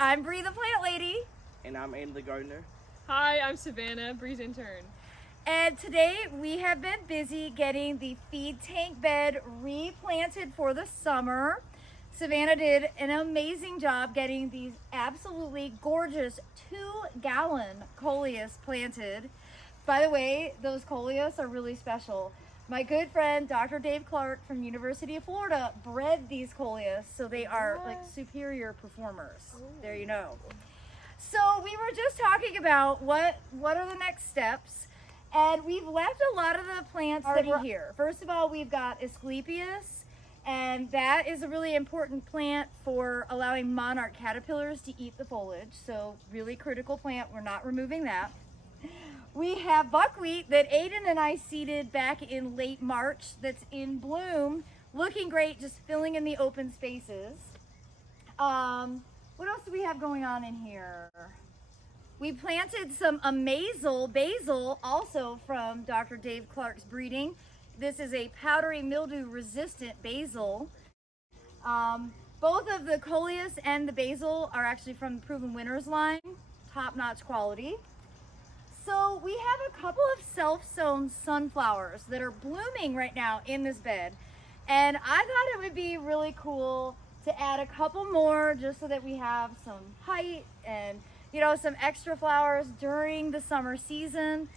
I'm Bree the plant lady. And I'm Aiden the gardener. Hi, I'm Savannah, Bree's intern. And today we have been busy getting the feed tank bed replanted for the summer. Savannah did an amazing job getting these absolutely gorgeous 2-gallon coleus planted. By the way, those coleus are really special. My good friend, Dr. Dave Clark from University of Florida, bred these coleus, so they are like superior performers. There you know. So we were just talking about what are the next steps, and we've left a lot of the plants already here. First of all, we've got Asclepias, and that is a really important plant for allowing monarch caterpillars to eat the foliage, so really critical plant. We're not removing that. We have buckwheat that Aiden and I seeded back in late March that's in bloom, looking great, just filling in the open spaces. What else do we have going on in here? We planted some basil also from Dr. Dave Clark's breeding. This is a powdery mildew resistant basil. Both of the coleus and the basil are actually from the Proven Winners line, top-notch quality. So we have a couple of self-sown sunflowers that are blooming right now in this bed. And I thought it would be really cool to add a couple more just so that we have some height and, you know, some extra flowers during the summer season.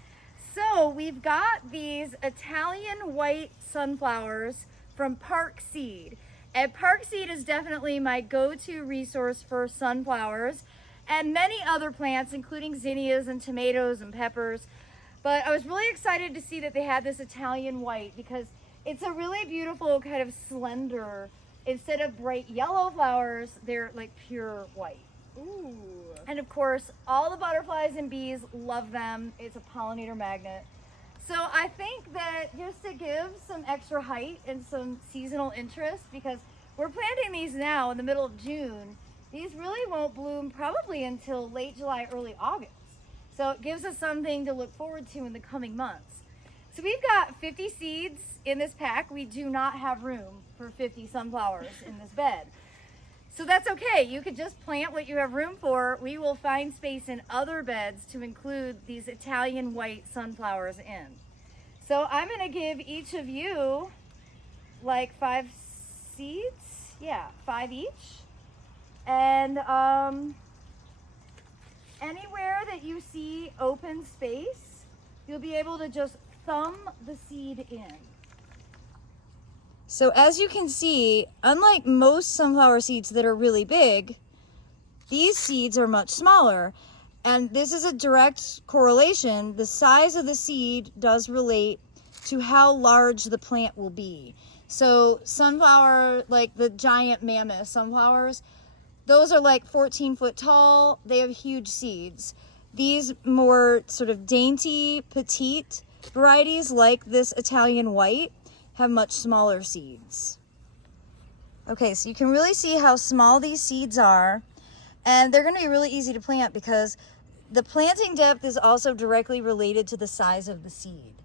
So we've got these Italian white sunflowers from Park Seed. And Park Seed is definitely my go-to resource for sunflowers and many other plants, including zinnias and tomatoes and peppers. But I was really excited to see that they had this Italian white because it's a really beautiful kind of slender, instead of bright yellow flowers, they're like pure white. Ooh. And of course, all the butterflies and bees love them. It's a pollinator magnet. So I think that just to give some extra height and some seasonal interest, because we're planting these now in the middle of June, these really won't bloom probably until late July, early August. So it gives us something to look forward to in the coming months. So we've got 50 seeds in this pack. We do not have room for 50 sunflowers in this bed. So that's okay. You could just plant what you have room for. We will find space in other beds to include these Italian white sunflowers in. So I'm gonna give each of you like 5 seeds. Yeah, 5 each. And anywhere that you see open space, you'll be able to just thumb the seed in. So as you can see, unlike most sunflower seeds that are really big, these seeds are much smaller. And this is a direct correlation. The size of the seed does relate to how large the plant will be. So sunflower, like the giant mammoth sunflowers, those are like 14 foot tall. They have huge seeds. These more sort of dainty, petite varieties like this Italian white have much smaller seeds. Okay, so you can really see how small these seeds are, and they're going to be really easy to plant because the planting depth is also directly related to the size of the seed.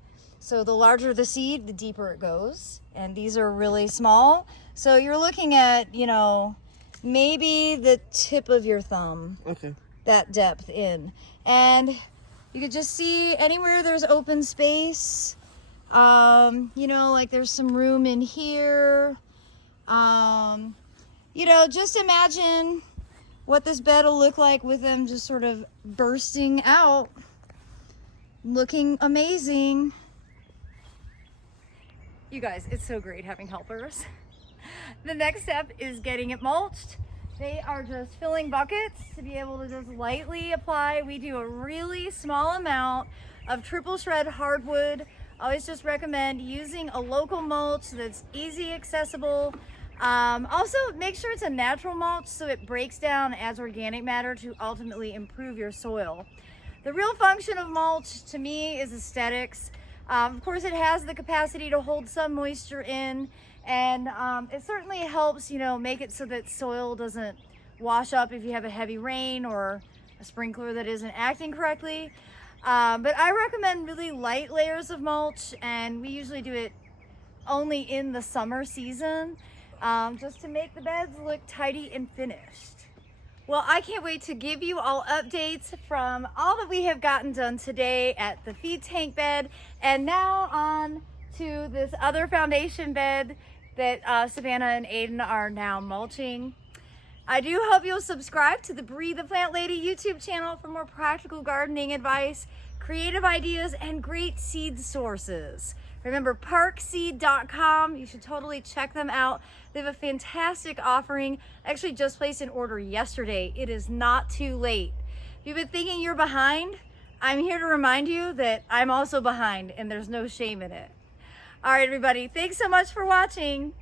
So the larger the seed, the deeper it goes, and these are really small. So you're looking at, you know, maybe the tip of your thumb. Okay. That depth in. And you could just see anywhere there's open space. You know, like there's some room in here. You know, just imagine what this bed will look like with them just sort of bursting out, looking amazing. You guys, it's so great having helpers. The next step is getting it mulched. They are just filling buckets to be able to just lightly apply. We do a really small amount of triple shred hardwood. I always just recommend using a local mulch that's easy, accessible. Also, make sure it's a natural mulch so it breaks down as organic matter to ultimately improve your soil. The real function of mulch to me is aesthetics. Of course, it has the capacity to hold some moisture in, and it certainly helps, you know, make it so that soil doesn't wash up if you have a heavy rain or a sprinkler that isn't acting correctly. But I recommend really light layers of mulch, and we usually do it only in the summer season, just to make the beds look tidy and finished. Well, I can't wait to give you all updates from all that we have gotten done today at the feed tank bed, and now on to this other foundation bed that Savannah and Aiden are now mulching. I do hope you'll subscribe to the Breathe the Plant Lady YouTube channel for more practical gardening advice, creative ideas, and great seed sources. Remember, parkseed.com. You should totally check them out. They have a fantastic offering. I actually just placed an order yesterday. It is not too late. If you've been thinking you're behind, I'm here to remind you that I'm also behind, and there's no shame in it. All right, everybody. Thanks so much for watching.